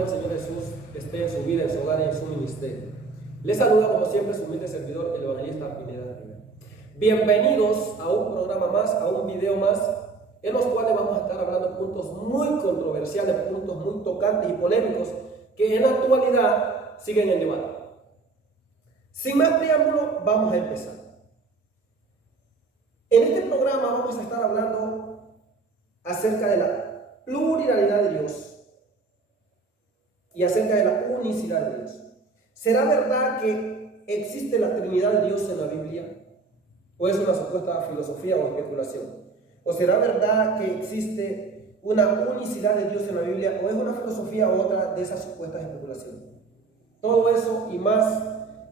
del Señor Jesús esté en su vida, en su hogar y en su ministerio. Les saluda como siempre su humilde servidor, el evangelista Pineda Rivera. Bienvenidos a un programa más, a un video más, en los cuales vamos a estar hablando puntos muy controversiales, puntos muy tocantes y polémicos que en la actualidad siguen en debate. Sin más preámbulo, vamos a empezar. En este programa vamos a estar hablando acerca de la pluralidad de Dios y acerca de la unicidad de Dios. ¿Será verdad que existe la Trinidad de Dios en la Biblia? ¿O es una supuesta filosofía o especulación? ¿O será verdad que existe una unicidad de Dios en la Biblia? ¿O es una filosofía o otra de esas supuestas especulaciones? Todo eso y más,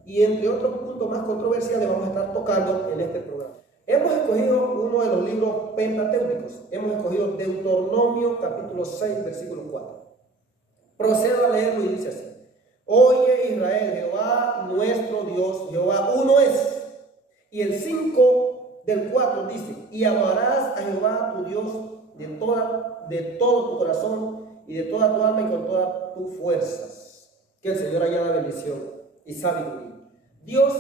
y entre otros puntos más controversiales, vamos a estar tocando en este programa. Hemos escogido uno de los libros pentateucos. Hemos escogido Deuteronomio capítulo 6, versículo 4. Procedo a leerlo y dice así: Oye Israel, Jehová nuestro Dios, Jehová uno es. Y el 5 del 4 dice: y amarás a Jehová tu Dios de todo tu corazón y de toda tu alma y con todas tus fuerzas. Que el Señor añada bendición y sabiduría. Dios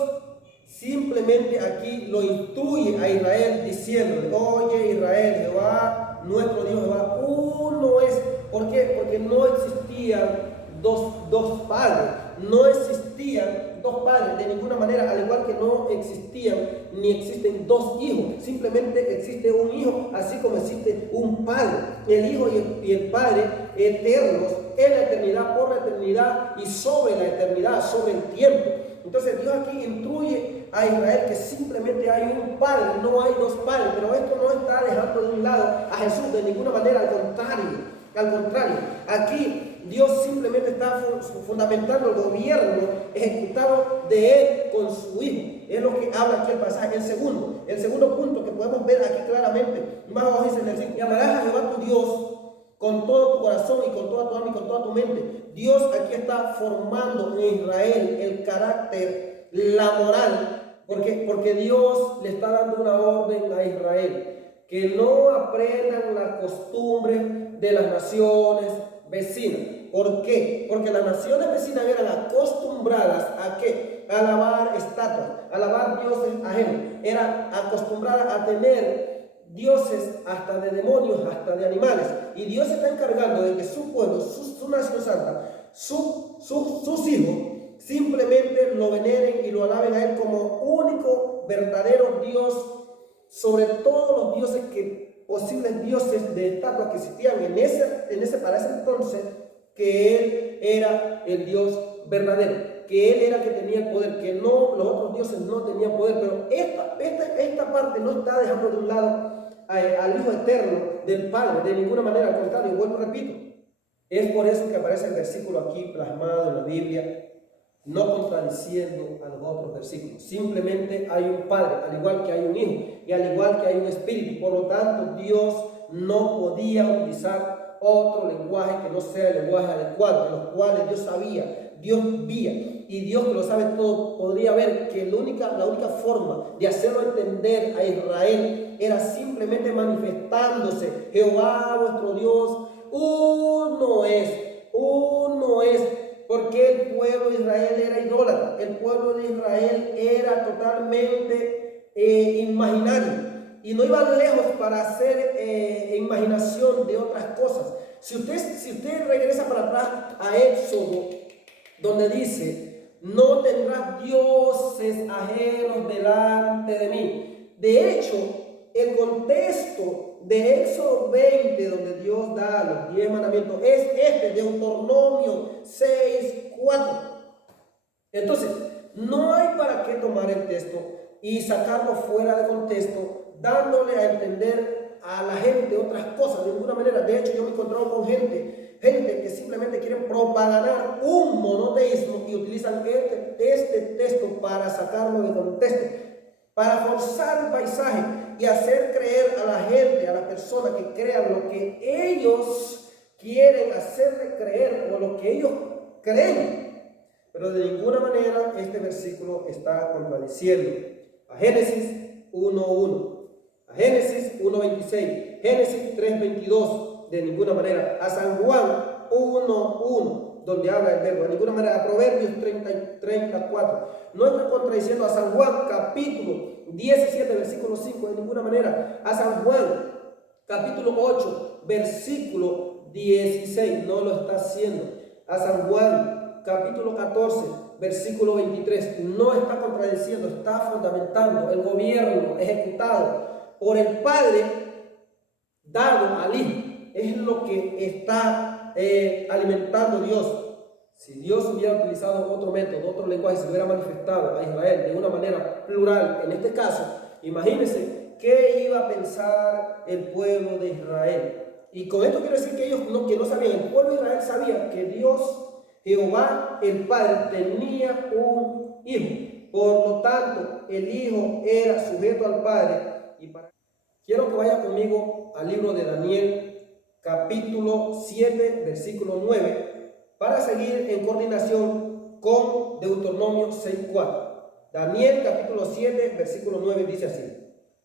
simplemente aquí lo instruye a Israel diciéndole: oye Israel, Jehová nuestro Dios, Jehová uno es. ¿Por qué? Porque no existían dos padres, no existían dos padres de ninguna manera, al igual que no existían ni existen dos hijos. Simplemente existe un hijo, así como existe un padre. El hijo y el padre eternos en la eternidad, por la eternidad y sobre la eternidad, sobre el tiempo. Entonces Dios aquí instruye a Israel que simplemente hay un padre, no hay dos padres. Pero esto no está dejando de un lado a Jesús de ninguna manera, al contrario. Al contrario, aquí Dios simplemente está fundamentando el gobierno ejecutado de Él con su Hijo. Es lo que habla aquí el pasaje. El segundo punto que podemos ver aquí claramente, más abajo dice en el versículo: y amarás a Jehová tu Dios con todo tu corazón y con toda tu alma y con toda tu mente. Dios aquí está formando en Israel el carácter, la moral, porque Dios le está dando una orden a Israel: que no aprendan las costumbres de las naciones vecinas. ¿Por qué? Porque las naciones vecinas eran acostumbradas ¿a qué? A alabar estatuas, a alabar dioses ajenos. Eran acostumbradas a tener dioses hasta de demonios, hasta de animales. Y Dios se está encargando de que su pueblo, su nación santa, sus hijos, simplemente lo veneren y lo alaben a Él como único, verdadero Dios, sobre todos los dioses posibles dioses de estatuas que existían para ese entonces, que Él era el Dios verdadero, que Él era el que tenía el poder, que no, los otros dioses no tenían poder. Pero esta parte no está dejando de un lado al Hijo eterno del Padre, de ninguna manera. Al contrario, vuelvo y repito, es por eso que aparece el versículo aquí plasmado en la Biblia, no contradiciendo a los otros versículos. Simplemente hay un Padre, al igual que hay un Hijo y al igual que hay un Espíritu. Por lo tanto, Dios no podía utilizar otro lenguaje que no sea el lenguaje adecuado, de los cuales Dios sabía, Dios vía, y Dios, que lo sabe todo, podría ver que la única forma de hacerlo entender a Israel era simplemente manifestándose: Jehová vuestro Dios uno es. Porque el pueblo de Israel era idólatra, el pueblo de Israel era totalmente imaginario, y no iba lejos para hacer imaginación de otras cosas. Si usted regresa para atrás a Éxodo, donde dice: no tendrás dioses ajenos delante de mí. De hecho, el contexto de Éxodo 20, donde Dios da los 10 mandamientos, es Deuteronomio 6, 4. Entonces, no hay para qué tomar el texto y sacarlo fuera de contexto, dándole a entender a la gente otras cosas de ninguna manera. De hecho, yo me he encontrado con gente que simplemente quieren propagandar un monoteísmo y utilizan este texto para sacarlo de contexto, para forzar el paisaje y hacer creer a la gente, a las personas, que crean lo que ellos quieren hacerle creer o lo que ellos creen. Pero de ninguna manera este versículo está contradiciendo a Génesis 1:1, a Génesis 1:26, Génesis 3:22, de ninguna manera, a San Juan 1:1, donde habla el verbo, de ninguna manera. Proverbios 34 no está contradiciendo a San Juan capítulo 17 versículo 5, de ninguna manera. A San Juan capítulo 8 versículo 16 no lo está haciendo. A San Juan capítulo 14 versículo 23 no está contradiciendo, está fundamentando el gobierno ejecutado por el Padre dado al Hijo. Es lo que está alimentando Dios. Si Dios hubiera utilizado otro método, otro lenguaje, se hubiera manifestado a Israel de una manera plural, en este caso, imagínense qué iba a pensar el pueblo de Israel. Y con esto quiero decir que ellos que no sabían, el pueblo de Israel sabía que Dios, Jehová, el Padre, tenía un hijo. Por lo tanto, el hijo era sujeto al Padre. Quiero que vaya conmigo al libro de Daniel, capítulo 7, versículo 9, para seguir en coordinación con Deuteronomio 6:4. Daniel, capítulo 7, versículo 9, dice así: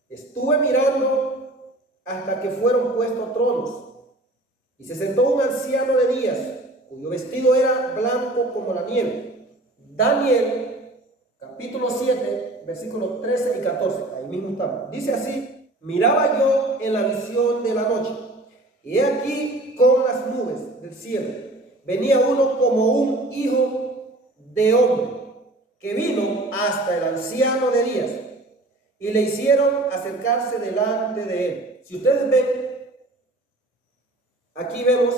estuve mirando hasta que fueron puestos tronos, y se sentó un anciano de días, cuyo vestido era blanco como la nieve. Daniel, capítulo 7, versículos 13 y 14, ahí mismo estamos. Dice así: miraba yo en la visión de la noche, y he aquí con las nubes del cielo venía uno como un hijo de hombre, que vino hasta el anciano de días, y le hicieron acercarse delante de él. Si ustedes ven, aquí vemos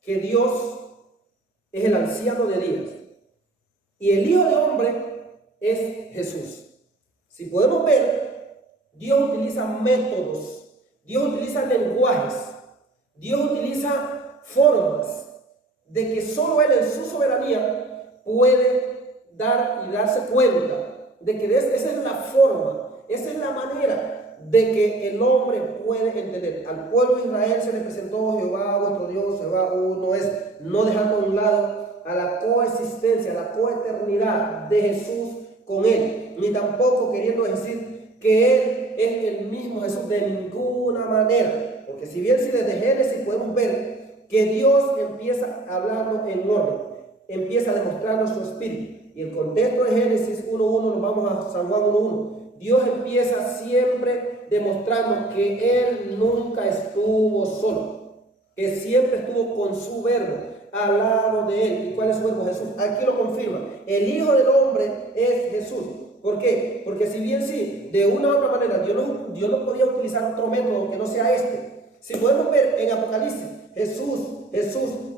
que Dios es el anciano de días, y el hijo de hombre es Jesús. Si podemos ver, Dios utiliza métodos, Dios utiliza lenguajes, Dios utiliza formas de que solo Él en su soberanía puede dar y darse cuenta de que esa es la forma, esa es la manera de que el hombre puede entender. Al pueblo de Israel se le presentó Jehová vuestro Dios, Jehová uno es, no dejando a un lado a la coexistencia, a la coeternidad de Jesús con Él, ni tampoco queriendo decir que Él es el mismo Jesús de ninguna manera, porque si bien si desde Génesis podemos ver que Dios empieza hablando en orden, empieza demostrando su espíritu, y el contexto de Génesis 1:1, nos vamos a San Juan 1:1, Dios empieza siempre demostrando que Él nunca estuvo solo, que siempre estuvo con su verbo al lado de Él. ¿Y cuál es su verbo? Jesús. Aquí lo confirma, el Hijo del Hombre es Jesús. ¿Por qué? Porque si bien sí, de una u otra manera Dios no podía utilizar otro método que no sea este. Si podemos ver en Apocalipsis, Jesús,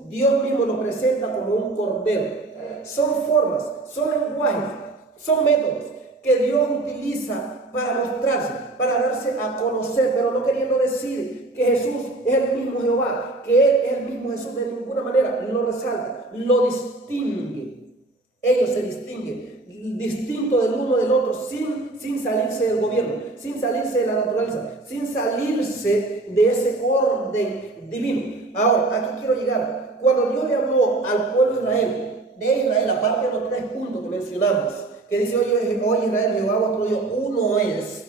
Dios mismo lo presenta como un cordero. Son formas, son lenguajes, son métodos que Dios utiliza para mostrarse, para darse a conocer, pero no queriendo decir que Jesús es el mismo Jehová, que Él es el mismo Jesús. De ninguna manera lo resalta, lo distingue. Ellos se distinguen, distinto del uno del otro, sin salirse del gobierno, sin salirse de la naturaleza, sin salirse de ese orden divino. Ahora, aquí quiero llegar. Cuando Dios le habló al pueblo de Israel, aparte de los 3 puntos que mencionamos, que dice: oye Israel, Jehová vuestro Dios uno es.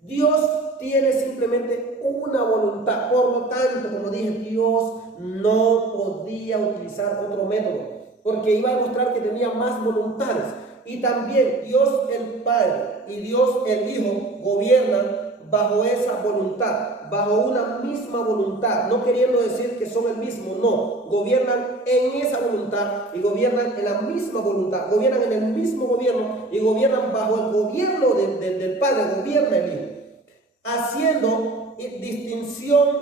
Dios tiene simplemente una voluntad. Por lo tanto, como dije, Dios no podía utilizar otro método, porque iba a demostrar que tenía más voluntades. Y también Dios el Padre y Dios el Hijo gobiernan bajo esa voluntad, bajo una misma voluntad, no queriendo decir que son el mismo, no, gobiernan en esa voluntad y gobiernan en la misma voluntad, gobiernan en el mismo gobierno y gobiernan bajo el gobierno del Padre, gobierna el Hijo, haciendo distinción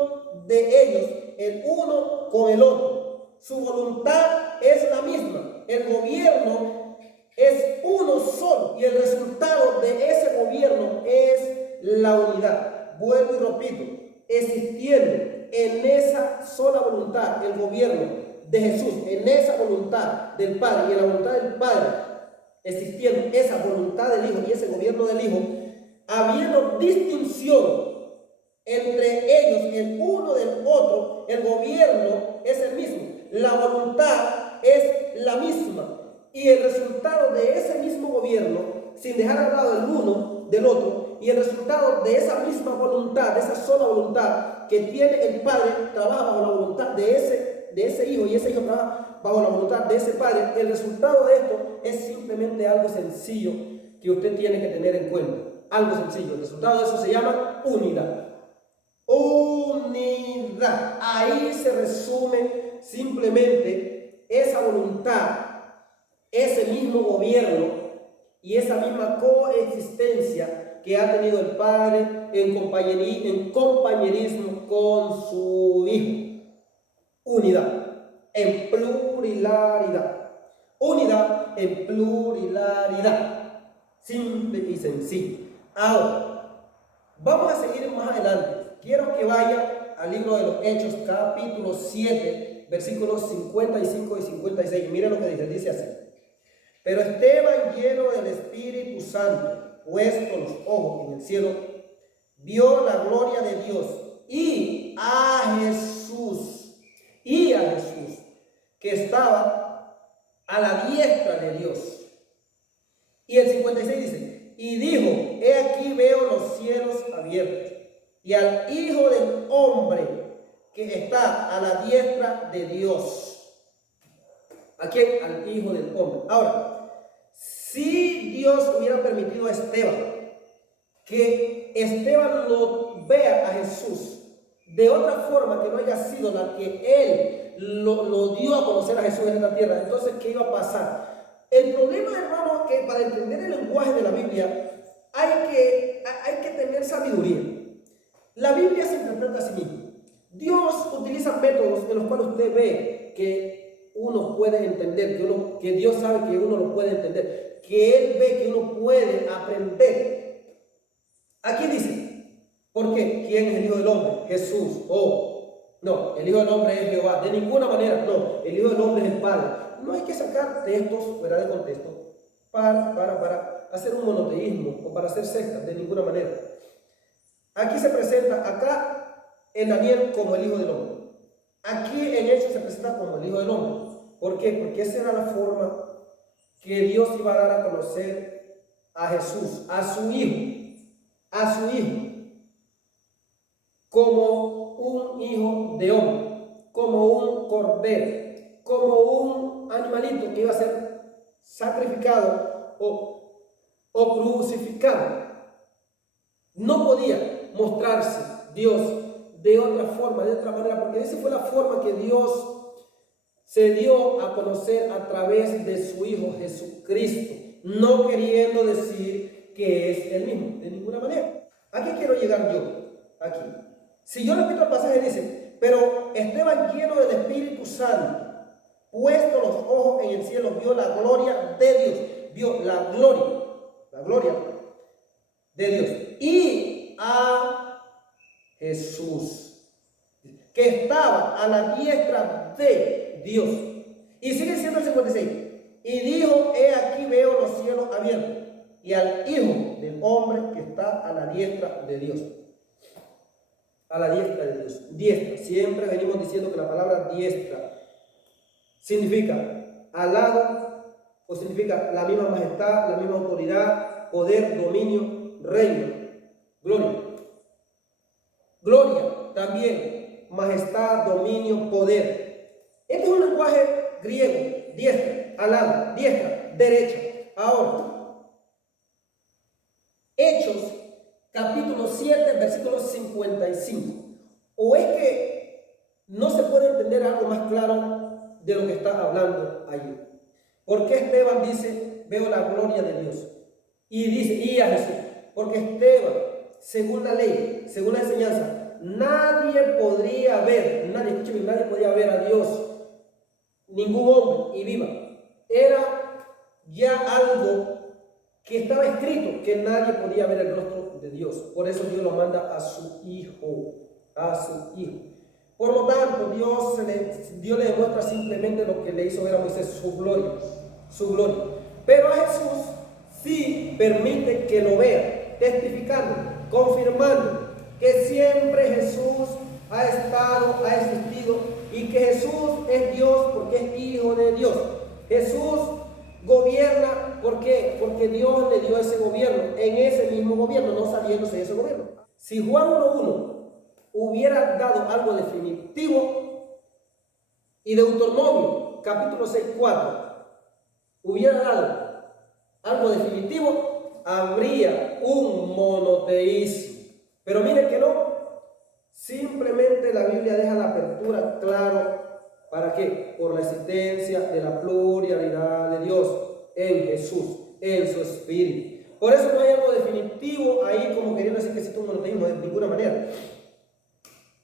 de ellos el uno con el otro. Su voluntad es la misma, el gobierno es uno solo y el resultado de ese gobierno es la unidad. Vuelvo y repito, existiendo en esa sola voluntad el gobierno de Jesús, en esa voluntad del Padre y en la voluntad del Padre, existiendo esa voluntad del Hijo y ese gobierno del Hijo, habiendo distinción entre ellos, el uno del otro, el gobierno es el mismo, la voluntad es la misma, y el resultado de ese mismo gobierno, sin dejar al lado el uno del otro, y el resultado de esa misma voluntad, de esa sola voluntad que tiene el Padre, trabaja bajo la voluntad de ese Hijo, y ese Hijo trabaja bajo la voluntad de ese Padre, el resultado de esto es simplemente algo sencillo que usted tiene que tener en cuenta. Algo sencillo. El resultado de eso se llama unidad. Unidad. Ahí se resume simplemente esa voluntad, ese mismo gobierno y esa misma coexistencia que ha tenido el Padre en compañerismo con su Hijo. Unidad en pluralidad. Unidad en pluralidad. Simple y sencillo. Ahora, vamos a seguir más adelante. Quiero que vaya al libro de los Hechos, capítulo 7, versículos 55 y 56. Miren lo que dice. Dice así. Pero Esteban, lleno del Espíritu Santo, puesto los ojos en el cielo, vio la gloria de Dios y a Jesús, que estaba a la diestra de Dios. Y el 56 dice, y dijo, he aquí veo los cielos abiertos, y al Hijo del Hombre que está a la diestra de Dios. ¿A quién? Al Hijo del Hombre. Ahora, si Dios hubiera permitido a Esteban que Esteban lo vea a Jesús de otra forma que no haya sido la que él lo dio a conocer a Jesús en esta tierra, entonces ¿qué iba a pasar? El problema, hermano, es que para entender el lenguaje de la Biblia hay que tener sabiduría. La Biblia se interpreta a sí misma. Dios utiliza métodos en los cuales usted ve que uno puede entender, que Dios sabe que uno lo puede entender, que Él ve que uno puede aprender. Aquí dice, ¿por qué? ¿Quién es el Hijo del Hombre? Jesús. No, el Hijo del Hombre es Jehová. De ninguna manera, no, el Hijo del Hombre es el Padre. No hay que sacar textos fuera de contexto para hacer un monoteísmo o para hacer sectas, de ninguna manera. Aquí se presenta, acá en Daniel, como el Hijo del Hombre. Aquí en Hechos se presenta como el Hijo del Hombre. ¿Por qué? Porque esa era la forma que Dios iba a dar a conocer a Jesús, a su Hijo, como un hijo de hombre, como un cordero, como un animalito que iba a ser sacrificado o crucificado. No podía mostrarse Dios de otra forma, de otra manera, porque esa fue la forma que Dios se dio a conocer a través de su Hijo Jesucristo, no queriendo decir que es el mismo, de ninguna manera. ¿A qué quiero llegar yo? Aquí. Si yo repito el pasaje, dice, pero Esteban, lleno del Espíritu Santo, puesto los ojos en el cielo, vio la gloria de Dios, vio la gloria de Dios, y a Jesús, que estaba a la diestra de Dios. Y sigue diciendo el 56, y dijo, he aquí veo los cielos abiertos, y al Hijo del Hombre que está a la diestra de Dios. A la diestra de Dios. Diestra. Siempre venimos diciendo que la palabra diestra significa al lado, o significa la misma majestad, la misma autoridad, poder, dominio, reino, gloria. Gloria también, majestad, dominio, poder. Este es un lenguaje griego, diestra, al lado, diestra, derecha. Ahora, Hechos, capítulo 7, versículo 55. ¿O es que no se puede entender algo más claro de lo que está hablando allí? ¿Por qué Esteban dice, veo la gloria de Dios? Y dice, y a Jesús. Porque Esteban, según la ley, según la enseñanza, nadie podía ver a Dios, ningún hombre, y viva. Era ya algo que estaba escrito, que nadie podía ver el rostro de Dios. Por eso Dios lo manda a su Hijo, Por lo tanto, Dios le demuestra simplemente lo que le hizo ver a Moisés, su gloria. Pero a Jesús sí permite que lo vea, testificando, confirmando que siempre Jesús ha estado, ha existido, y que Jesús es Dios porque es Hijo de Dios. Jesús gobierna, ¿por qué? Porque Dios le dio ese gobierno, en ese mismo gobierno, no saliéndose de ese gobierno. Si Juan 1:1 hubiera dado algo definitivo, y Deuteronomio capítulo 6, 4 hubiera dado algo definitivo, habría un monoteísmo. Pero mire que no, simplemente la Biblia deja la apertura claro. ¿Para qué? Por la existencia de la pluralidad de Dios en Jesús, en su Espíritu. Por eso no hay algo definitivo ahí como queriendo decir que existe un monoteísmo, de ninguna manera.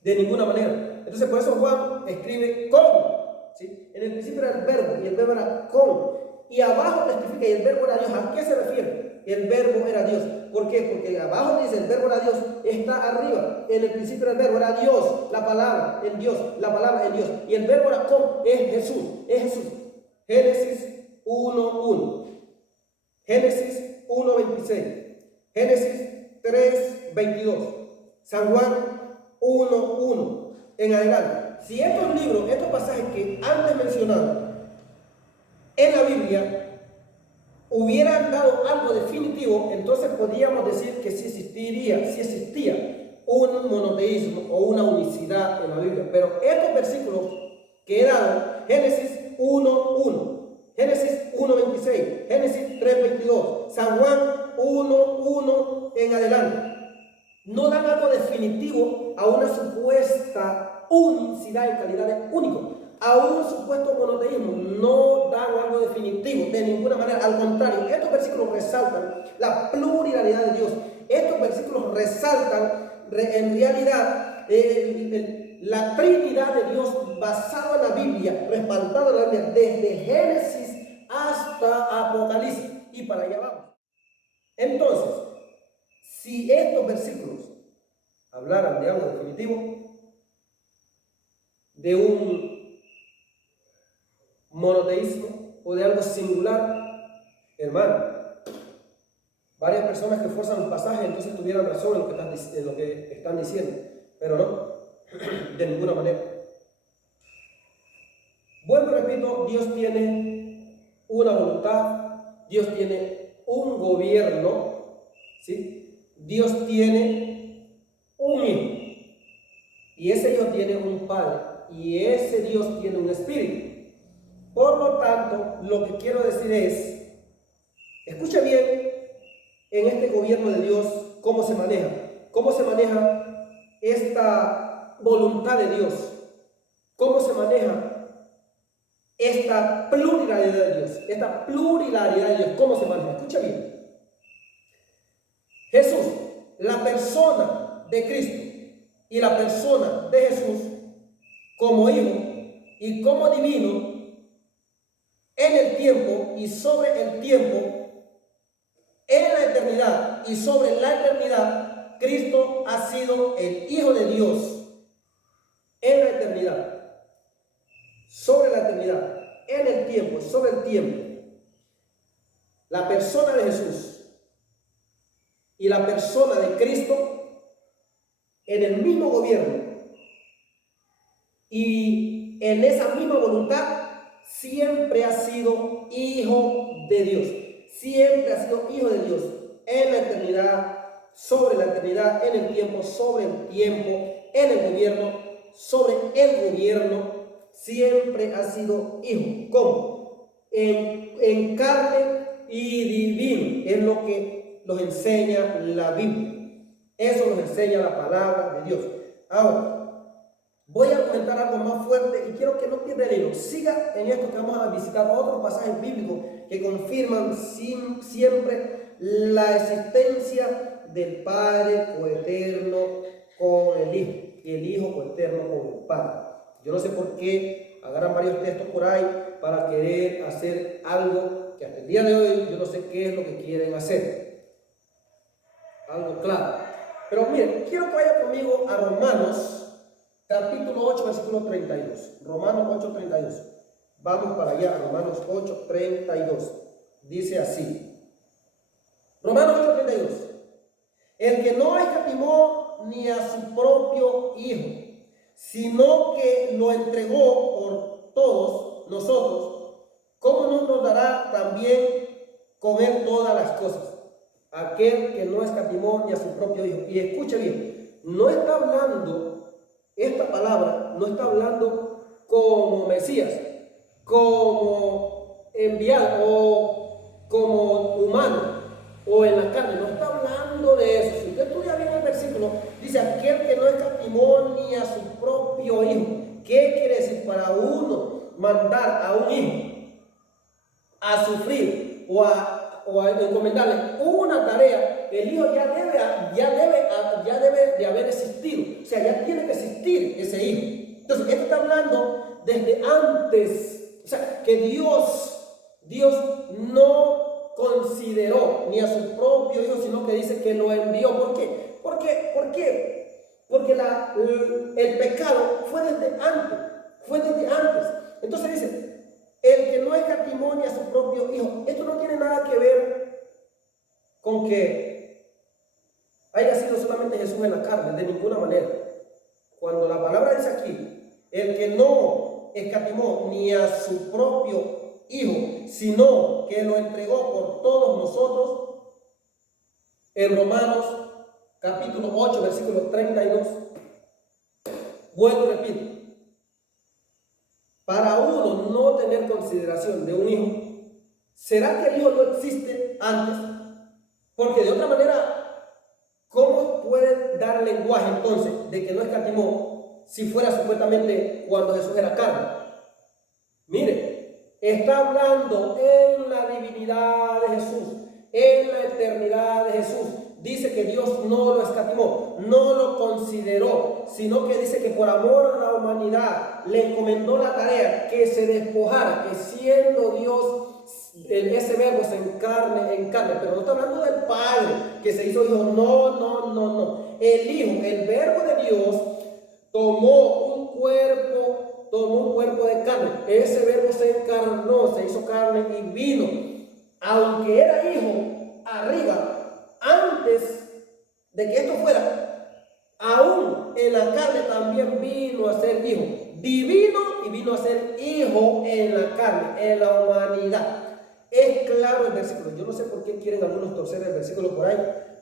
De ninguna manera. Entonces por eso Juan escribe con, ¿sí? En el principio era el verbo y el verbo era con. Y abajo testifica y el verbo era Dios. ¿A qué se refiere? El verbo era Dios. ¿Por qué? Porque abajo dice el verbo era Dios, está arriba. En el principio el verbo era Dios, la palabra en Dios, la palabra en Dios. Y el verbo era con, es Jesús, es Jesús. Génesis 1:1. Génesis 1:26. Génesis 3:22. San Juan 1:1 en adelante. Si estos libros, estos pasajes que antes mencionados en la Biblia hubieran dado algo definitivo, entonces podríamos decir que sí existía un monoteísmo o una unicidad en la Biblia. Pero estos versículos que he dado, Génesis 1:1, Génesis 1:26, Génesis 3:22, San Juan 1:1 en adelante, no dan algo definitivo a una supuesta unicidad en calidad de único, a un supuesto monoteísmo. No dan algo definitivo de ninguna manera. Al contrario, estos versículos resaltan la pluralidad de Dios. Estos versículos resaltan en realidad la Trinidad de Dios basado en la Biblia, respaldado en la Biblia desde Génesis hasta Apocalipsis y para allá vamos. Entonces, si estos versículos hablaran de algo definitivo, de un monoteísmo o de algo singular, hermano, varias personas que fuerzan los pasajes entonces tuvieran razón en lo que están diciendo, pero no, de ninguna manera. Vuelvo y repito, Dios tiene una voluntad, Dios tiene un gobierno, ¿sí? Dios tiene un hijo y ese hijo tiene un padre y ese Dios tiene un espíritu. Por lo tanto, lo que quiero decir es, escuche bien en este gobierno de Dios cómo se maneja esta voluntad de Dios, cómo se maneja esta pluralidad de Dios, cómo se maneja. Escuche bien. Jesús, la persona de Cristo y la persona de Jesús como hijo y como divino, en el tiempo y sobre el tiempo, en la eternidad y sobre la eternidad, Cristo ha sido el Hijo de Dios. En la eternidad, sobre la eternidad, en el tiempo, sobre el tiempo, la persona de Jesús y la persona de Cristo en el mismo gobierno y en esa misma voluntad, siempre ha sido hijo de Dios. Siempre ha sido hijo de Dios en la eternidad, sobre la eternidad, en el tiempo, sobre el tiempo, en el gobierno, sobre el gobierno. Siempre ha sido hijo. ¿Cómo? En carne y divino. Es lo que nos enseña la Biblia. Eso nos enseña la palabra de Dios. Ahora, voy a comentar algo más fuerte y quiero que no pierda el hilo. Siga en esto que vamos a visitar otros pasajes bíblicos que confirman siempre la existencia del Padre coeterno con el Hijo y el Hijo coeterno con el Padre. Yo no sé por qué agarran varios textos por ahí para querer hacer algo que hasta el día de hoy yo no sé qué es lo que quieren hacer. Algo claro. Pero miren, quiero que vaya conmigo a Romanos capítulo 8, versículo 32. Romanos 8:32. Vamos para allá, Romanos 8:32. Dice así. Romanos 8:32. El que no escatimó ni a su propio Hijo, sino que lo entregó por todos nosotros, ¿cómo no nos dará también con él todas las cosas? Aquel que no escatimó ni a su propio Hijo. Y escuche bien, no está hablando, esta palabra no está hablando como Mesías, como enviado o como humano o en la carne. No está hablando de eso. Si usted estudia bien el versículo, dice aquel que no escatimó ni a su propio hijo. ¿Qué quiere decir? Para uno mandar a un hijo a sufrir o a encomendarle una tarea, el hijo ya debe de haber existido. O sea, ya tiene que existir ese hijo. Entonces, esto está hablando desde antes. O sea, que Dios no consideró ni a su propio hijo, sino que dice que lo envió. ¿Por qué? ¿Por qué? Porque el pecado fue desde antes. Entonces dice, el que no escatimó ni a su propio hijo. Esto no tiene nada que ver con que haya sido solamente Jesús en la carne, de ninguna manera. Cuando la palabra dice aquí, el que no escatimó ni a su propio hijo, sino que lo entregó por todos nosotros, en Romanos capítulo 8, versículo 32, vuelvo y repito, para uno no tener consideración de un hijo, ¿será que el hijo no existe antes? Porque de otra manera, ¿cómo puede dar lenguaje entonces de que no escatimó si fuera supuestamente cuando Jesús era carne? Mire, está hablando en la divinidad de Jesús, en la eternidad de Jesús. Dice que Dios no lo escatimó, no lo consideró, sino que dice que por amor a la humanidad le encomendó la tarea que se despojara, que siendo Dios, ese verbo se encarne, pero no está hablando del Padre que se hizo hijo, no. El Hijo, el verbo de Dios, tomó un cuerpo de carne. Ese verbo se encarnó, se hizo carne y vino. Aunque era hijo arriba, antes de que esto fuera, aún en la carne también vino a ser hijo. Divino y vino a ser hijo en la carne, en la humanidad. Es claro el versículo. Yo no sé por qué quieren algunos torcer el versículo por ahí,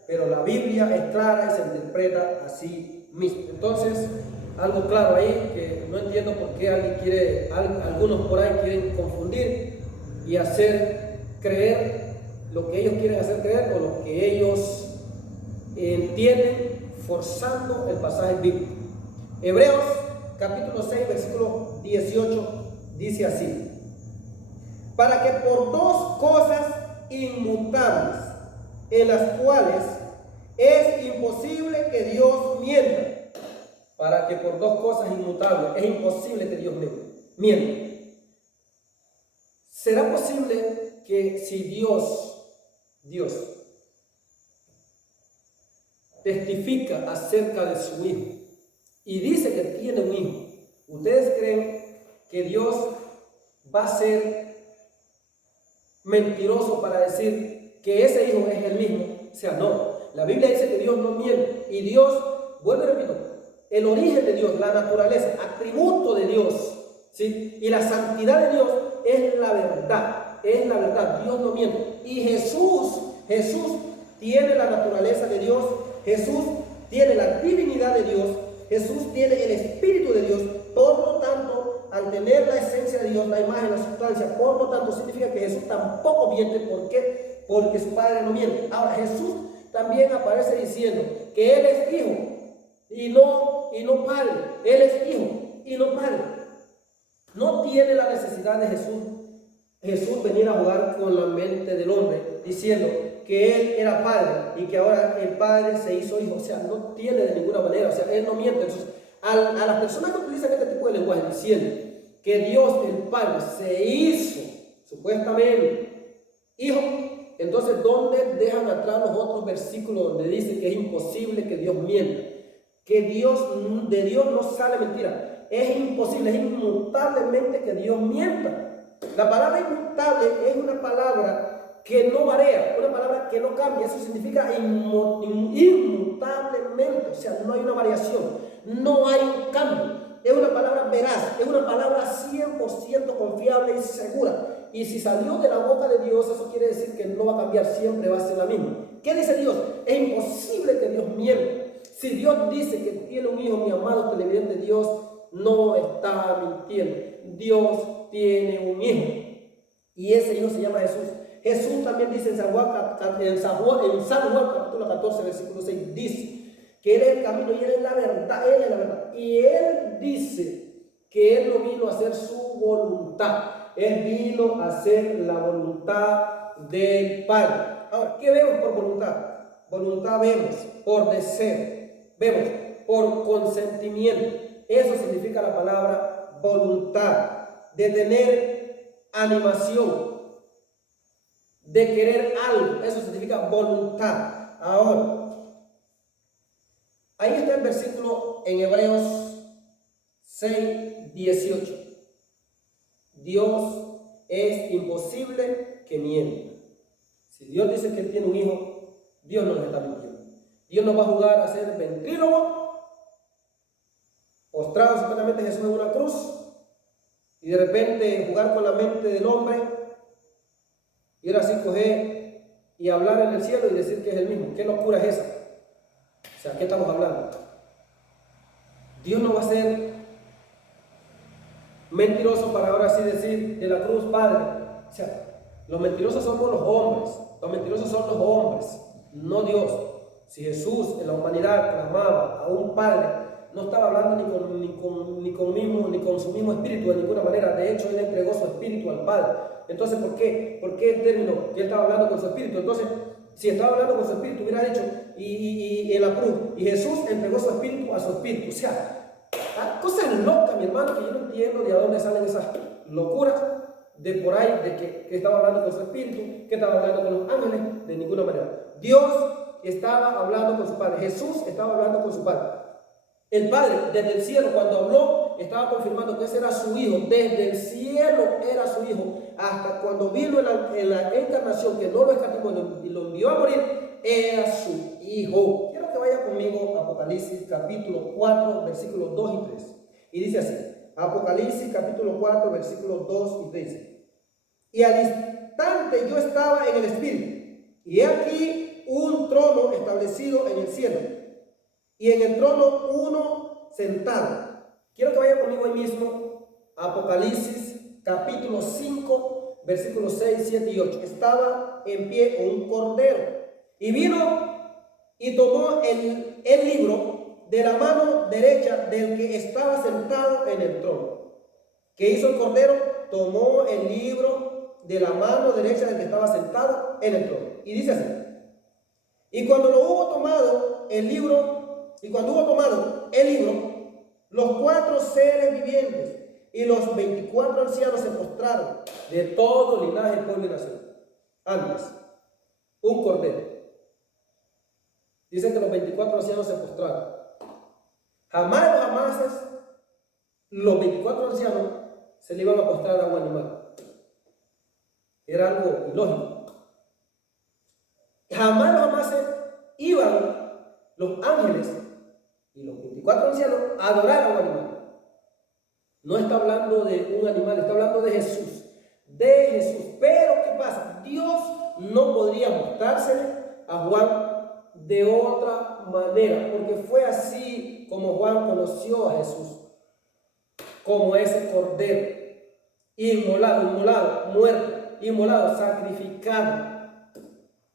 pero la Biblia es clara y se interpreta así mismo. Entonces, algo claro ahí que no entiendo por qué algunos por ahí quieren confundir y hacer creer lo que ellos quieren hacer creer o lo que ellos entienden, forzando el pasaje bíblico. Hebreos capítulo 6, versículo 18 dice así: para que por dos cosas inmutables, en las cuales es imposible que Dios mienta. Para que por dos cosas inmutables es imposible que Dios mienta. ¿Será posible que si Dios testifica acerca de su hijo y dice que tiene un hijo, ustedes creen que Dios va a ser mentiroso para decir que ese hijo es el mismo? O sea, no. La Biblia dice que Dios no miente. Y Dios, vuelvo y repito, el origen de Dios, la naturaleza, atributo de Dios, ¿sí? Y la santidad de Dios es la verdad. Es la verdad. Dios no miente. Y Jesús tiene la naturaleza de Dios. Jesús tiene la divinidad de Dios. Jesús tiene el Espíritu de Dios. Por lo tanto, al tener la esencia de Dios, la imagen, la sustancia, por lo tanto significa que Jesús tampoco miente. ¿Por qué? Porque su Padre no miente. Ahora, Jesús también aparece diciendo que Él es hijo y no padre. Él es hijo y no padre. No tiene la necesidad de Jesús venir a jugar con la mente del hombre diciendo que Él era padre y que ahora el Padre se hizo hijo. O sea, no tiene de ninguna manera. O sea, Él no miente. Entonces, a las personas que utilizan este tipo de lenguaje diciendo que Dios el Padre se hizo supuestamente hijo, entonces ¿dónde dejan atrás los otros versículos donde dice que es imposible que Dios mienta? Que de Dios no sale mentira. Es imposible, es inmutablemente que Dios mienta. La palabra inmutable es una palabra que no varía, una palabra que no cambia. Eso significa inmutablemente. O sea, no hay una variación, no hay un cambio. Es una palabra veraz, es una palabra 100% confiable y segura. Y si salió de la boca de Dios, eso quiere decir que no va a cambiar, siempre va a ser la misma. ¿Qué dice Dios? Es imposible que Dios mienta. Si Dios dice que tiene un hijo, mi amado televidente, Dios no está mintiendo. Dios tiene un hijo. Y ese hijo se llama Jesús. Jesús también dice en San Juan capítulo 14, versículo 6, dice que Él es el camino y Él es la verdad, Él es la verdad. Y Él dice que Él no vino a hacer su voluntad, Él vino a hacer la voluntad del Padre. Ahora, ¿qué vemos por voluntad? Voluntad vemos por deseo, vemos por consentimiento. Eso significa la palabra voluntad, de tener animación, de querer algo. Eso significa voluntad. Ahora, ahí está el versículo en Hebreos 6, 18. Dios es imposible que mienta. Si Dios dice que Él tiene un hijo, Dios no le está mintiendo. Dios no va a jugar a ser ventrílogo, postrado supuestamente Jesús en una cruz, y de repente jugar con la mente del hombre, y ahora sí coger y hablar en el cielo y decir que es el mismo. ¿Qué locura es esa? O sea, ¿qué estamos hablando? Dios no va a ser mentiroso para ahora sí decir de la cruz, Padre. O sea, los mentirosos somos los hombres. Los mentirosos son los hombres, no Dios. Si Jesús en la humanidad clamaba a un Padre, no estaba hablando ni con su mismo espíritu de ninguna manera. De hecho, Él entregó su espíritu al Padre. Entonces, ¿por qué? ¿Por qué el término que Él estaba hablando con su espíritu? Entonces, si estaba hablando con su espíritu, hubiera dicho, y en la cruz, y Jesús entregó su espíritu a su espíritu. O sea, cosas locas, mi hermano, que yo no entiendo de dónde salen esas locuras de por ahí, de que estaba hablando con su espíritu, que estaba hablando con los ángeles, de ninguna manera. Dios estaba hablando con su Padre. Jesús estaba hablando con su Padre. El Padre, desde el cielo, cuando habló, estaba confirmando que ese era su Hijo. Desde el cielo era su Hijo. Hasta cuando vino en la encarnación, que no lo escatimó y lo envió a morir, era su Hijo. Quiero que vaya conmigo a Apocalipsis capítulo 4, versículos 2 y 3. Y dice así, Apocalipsis capítulo 4, versículos 2 y 3. Y al instante yo estaba en el Espíritu, y he aquí un trono establecido en el cielo, y en el trono uno sentado. Quiero que vaya conmigo ahí mismo, Apocalipsis capítulo 5, versículos 6, 7 y 8. Estaba en pie un cordero, y vino y tomó el libro de la mano derecha del que estaba sentado en el trono. ¿Qué hizo el cordero? Tomó el libro de la mano derecha del que estaba sentado en el trono. Y dice así: y cuando hubo tomado el libro, los 4 seres vivientes y los 24 ancianos se postraron de todo linaje, pueblo y nación. Antes, un cordero. Dice que los 24 ancianos se postraron. Jamás los 24 ancianos se le iban a postrar a un animal. Era algo ilógico. Jamás iban los ángeles y los 24 ancianos a adorar a un animal. No está hablando de un animal, está hablando de Jesús. De Jesús. Pero ¿qué pasa? Dios no podría mostrársele a Juan de otra manera, porque fue así como Juan conoció a Jesús, como ese cordero, inmolado, muerto, inmolado, sacrificado.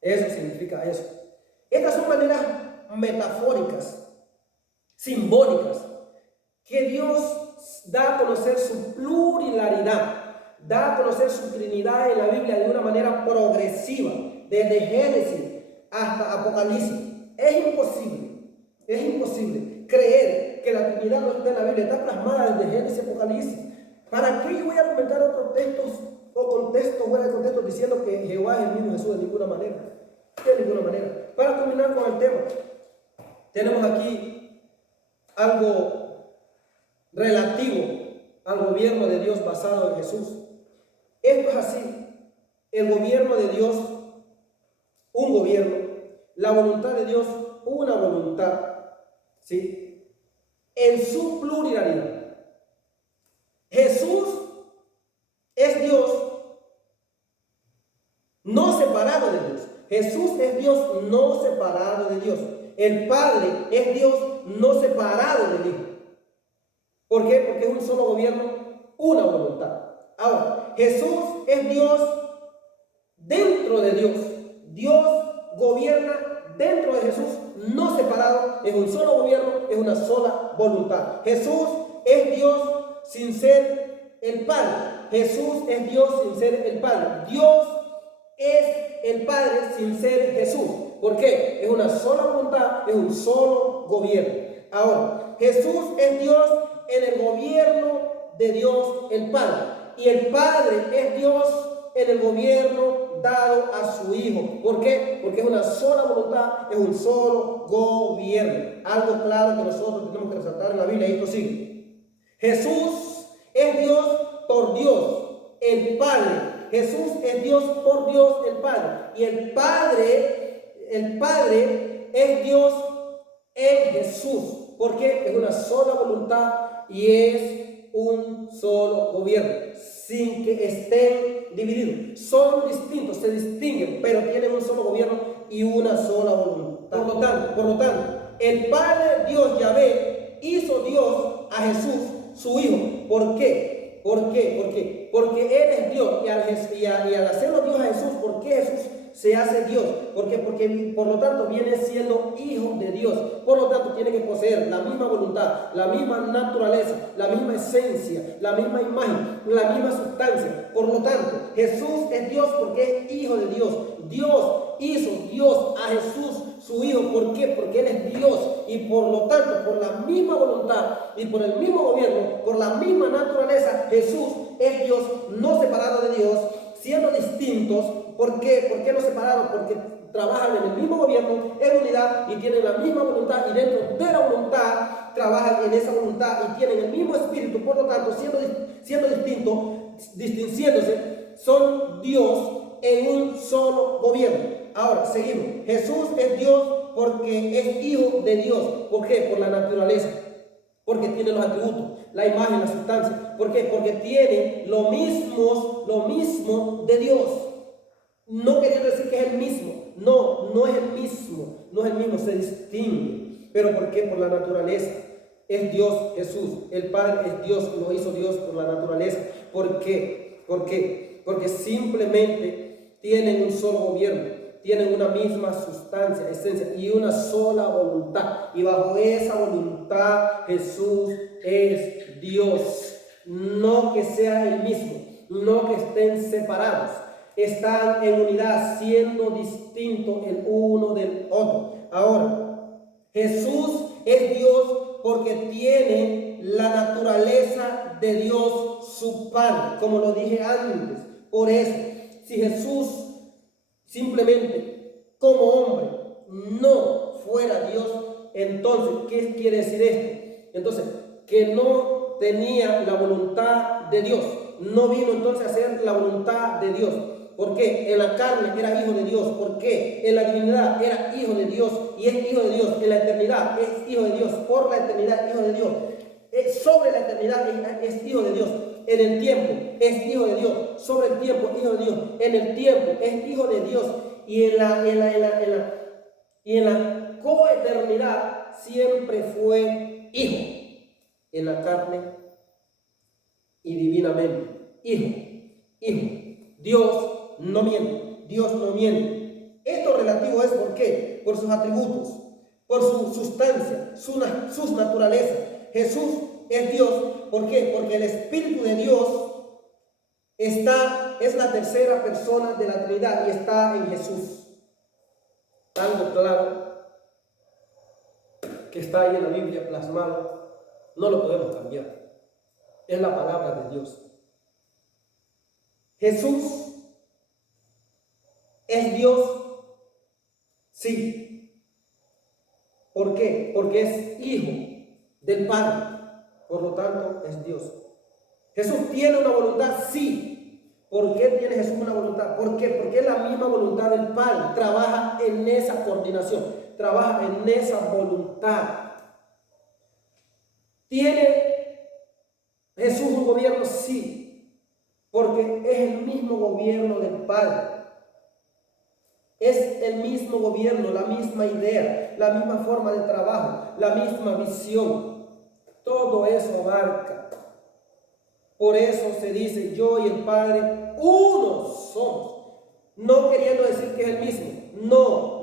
Eso significa eso. Estas son maneras metafóricas, simbólicas, que Dios da a conocer su pluralidad, da a conocer su Trinidad en la Biblia de una manera progresiva, desde Génesis hasta Apocalipsis. Es imposible creer que la Trinidad no está en la Biblia, está plasmada desde Génesis y Apocalipsis. ¿Para qué voy a argumentar otros textos o contextos fuera de contexto diciendo que Jehová es el mismo Jesús? De ninguna manera. De ninguna manera. Para culminar con el tema, tenemos aquí algo relativo al gobierno de Dios basado en Jesús. Esto es así. El gobierno de Dios, un gobierno. La voluntad de Dios, una voluntad. ¿Sí? En su pluralidad. Jesús es Dios no separado de Dios. Jesús es Dios no separado de Dios. El Padre es Dios no separado del Hijo. ¿Por qué? Porque es un solo gobierno, una voluntad. Ahora, Jesús es Dios dentro de Dios. Dios gobierna dentro de Jesús, no separado, es un solo gobierno, es una sola voluntad. Jesús es Dios sin ser el Padre. Jesús es Dios sin ser el Padre. Dios es el Padre sin ser Jesús. ¿Por qué? Es una sola voluntad, es un solo gobierno. Ahora, Jesús es Dios en el gobierno de Dios el Padre. Y el Padre es Dios en el gobierno dado a su Hijo. ¿Por qué? Porque es una sola voluntad, es un solo gobierno. Algo claro que nosotros tenemos que resaltar en la Biblia, y esto sigue. Jesús es Dios por Dios, el Padre. Jesús es Dios por Dios, el Padre. Y el Padre es Dios en Jesús. Porque es una sola voluntad y es un solo gobierno, sin que estén divididos. Son distintos, se distinguen, pero tienen un solo gobierno y una sola voluntad. Por lo tanto, el Padre Dios Yahvé hizo Dios a Jesús, su Hijo. ¿Por qué? Porque Él es Dios y al hacerlo Dios a Jesús, ¿por qué Jesús se hace Dios? Porque por lo tanto viene siendo hijo de Dios. Por lo tanto tiene que poseer la misma voluntad, la misma naturaleza, la misma esencia, la misma imagen, la misma sustancia. Por lo tanto, Jesús es Dios porque es hijo de Dios. Dios hizo Dios a Jesús, su Hijo. ¿Por qué? Porque Él es Dios y por lo tanto, por la misma voluntad y por el mismo gobierno, por la misma naturaleza, Jesús es Dios, no separado de Dios, siendo distintos. ¿Por qué? ¿Por qué no separados? Porque trabajan en el mismo gobierno, en unidad, y tienen la misma voluntad, y dentro de la voluntad trabajan en esa voluntad y tienen el mismo espíritu. Por lo tanto, siendo distintos, distinguiéndose, son Dios en un solo gobierno. Ahora, seguimos. Jesús es Dios porque es hijo de Dios. ¿Por qué? Por la naturaleza. Porque tiene los atributos, la imagen, la sustancia. ¿Por qué? Porque tiene lo mismo de Dios. No queriendo decir que es el mismo. No es el mismo, se distingue. ¿Pero por qué? Por la naturaleza. Es Dios Jesús. El Padre es Dios, lo hizo Dios por la naturaleza. ¿Por qué? Porque simplemente tienen un solo gobierno. Tienen una misma sustancia, esencia y una sola voluntad. Y bajo esa voluntad Jesús es Dios. No que sea el mismo, no que estén separados. Están en unidad, siendo distintos el uno del otro. Ahora, Jesús es Dios porque tiene la naturaleza de Dios, su Padre, como lo dije antes. Por eso, si Jesús simplemente como hombre no fuera Dios, entonces, ¿qué quiere decir esto? Entonces, que no tenía la voluntad de Dios, no vino entonces a hacer la voluntad de Dios. ¿Por qué? En la carne era hijo de Dios. ¿Por qué? En la divinidad era hijo de Dios y es hijo de Dios. En la eternidad es hijo de Dios. Por la eternidad hijo de Dios. Sobre la eternidad es hijo de Dios. En el tiempo es hijo de Dios. Sobre el tiempo hijo de Dios. En el tiempo es hijo de Dios. Y en la coeternidad siempre fue hijo. En la carne y divinamente. Hijo. Dios no miente. Esto relativo es ¿por qué? Por sus atributos, por su sustancia, sus naturalezas. Jesús es Dios. ¿Por qué? Porque el Espíritu de Dios es la tercera persona de la Trinidad y está en Jesús. Algo claro que está ahí en la Biblia plasmado, no lo podemos cambiar. Es la palabra de Dios. Jesús ¿es Dios? Sí. ¿Por qué? Porque es hijo del Padre. Por lo tanto, es Dios. ¿Jesús tiene una voluntad? Sí. ¿Por qué tiene Jesús una voluntad? ¿Por qué? Porque es la misma voluntad del Padre. Trabaja en esa coordinación. Trabaja en esa voluntad. ¿Tiene Jesús un gobierno? Sí. Porque es el mismo gobierno del Padre. Es el mismo gobierno, la misma idea, la misma forma de trabajo, la misma visión. Todo eso abarca. Por eso se dice, yo y el Padre uno somos. No queriendo decir que es el mismo. No,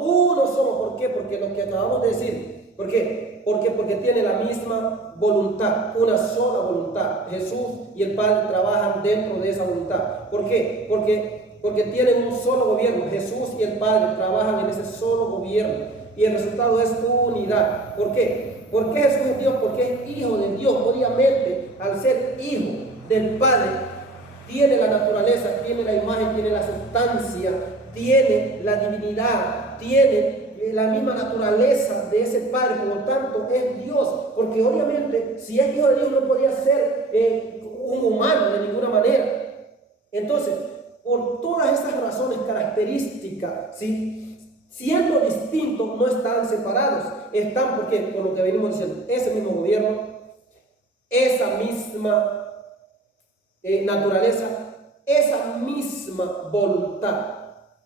uno somos. ¿Por qué? Porque lo que acabamos de decir. ¿Por qué? Porque tiene la misma voluntad, una sola voluntad. Jesús y el Padre trabajan dentro de esa voluntad. ¿Por qué? Porque tienen un solo gobierno. Jesús y el Padre trabajan en ese solo gobierno. Y el resultado es unidad. ¿Por qué? ¿Por qué Jesús es Dios? Porque es hijo de Dios. Obviamente, al ser hijo del Padre, tiene la naturaleza, tiene la imagen, tiene la sustancia, tiene la divinidad, tiene la misma naturaleza de ese Padre. Por lo tanto, es Dios. Porque obviamente, si es hijo de Dios, no podía ser un humano de ninguna manera. Entonces, por todas estas razones características, ¿sí?, siendo distintos, no están separados. Están, ¿por qué? Por lo que venimos diciendo, ese mismo gobierno, esa misma naturaleza, esa misma voluntad,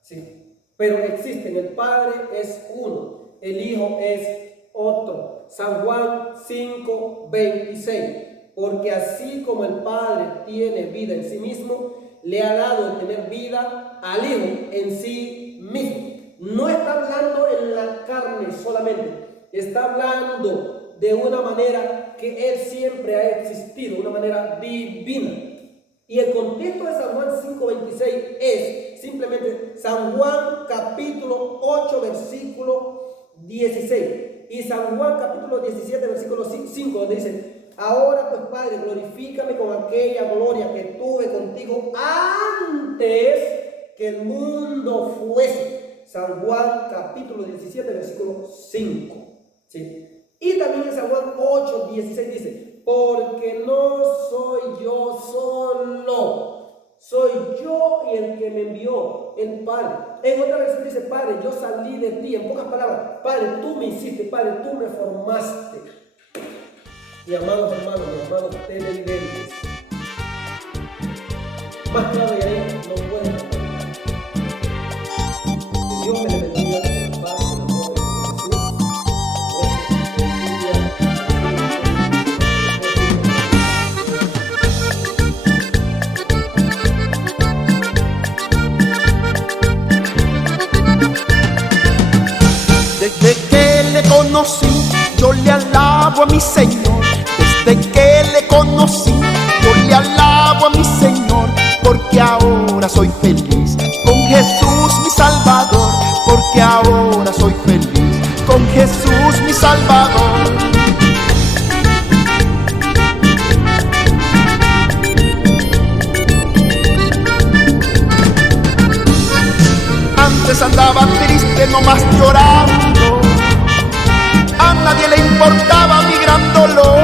¿sí? Pero existen, el Padre es uno, el Hijo es otro. San Juan 5:26, porque así como el Padre tiene vida en sí mismo, le ha dado de tener vida al Hijo en sí mismo. No está hablando en la carne solamente, está hablando de una manera que Él siempre ha existido, una manera divina. Y el contexto de San Juan 5:26 es simplemente San Juan capítulo 8 versículo 16 y San Juan capítulo 17 versículo 5, donde dice: ahora pues Padre, glorifícame con aquella gloria que tuve contigo antes que el mundo fuese. San Juan capítulo 17 versículo 5, ¿sí? Y también en San Juan 8:16 dice: porque no soy yo solo, soy yo y el que me envió, el Padre. En otra versión dice: Padre, yo salí de ti. En pocas palabras, Padre, tú me hiciste, Padre, tú me formaste. Y amados hermanos, mis hermanos televidentes, más claro de ahí no pueden estar. Que Dios me le bendiga en la paz y el amor de Jesús. Desde que le conocí, yo le alabo a mi Señor. Desde que le conocí, yo le alabo a mi Señor, porque ahora soy feliz con Jesús mi Salvador, porque ahora soy feliz con Jesús mi Salvador. Antes andaba triste, nomás llorando, a nadie le importaba mi gran dolor.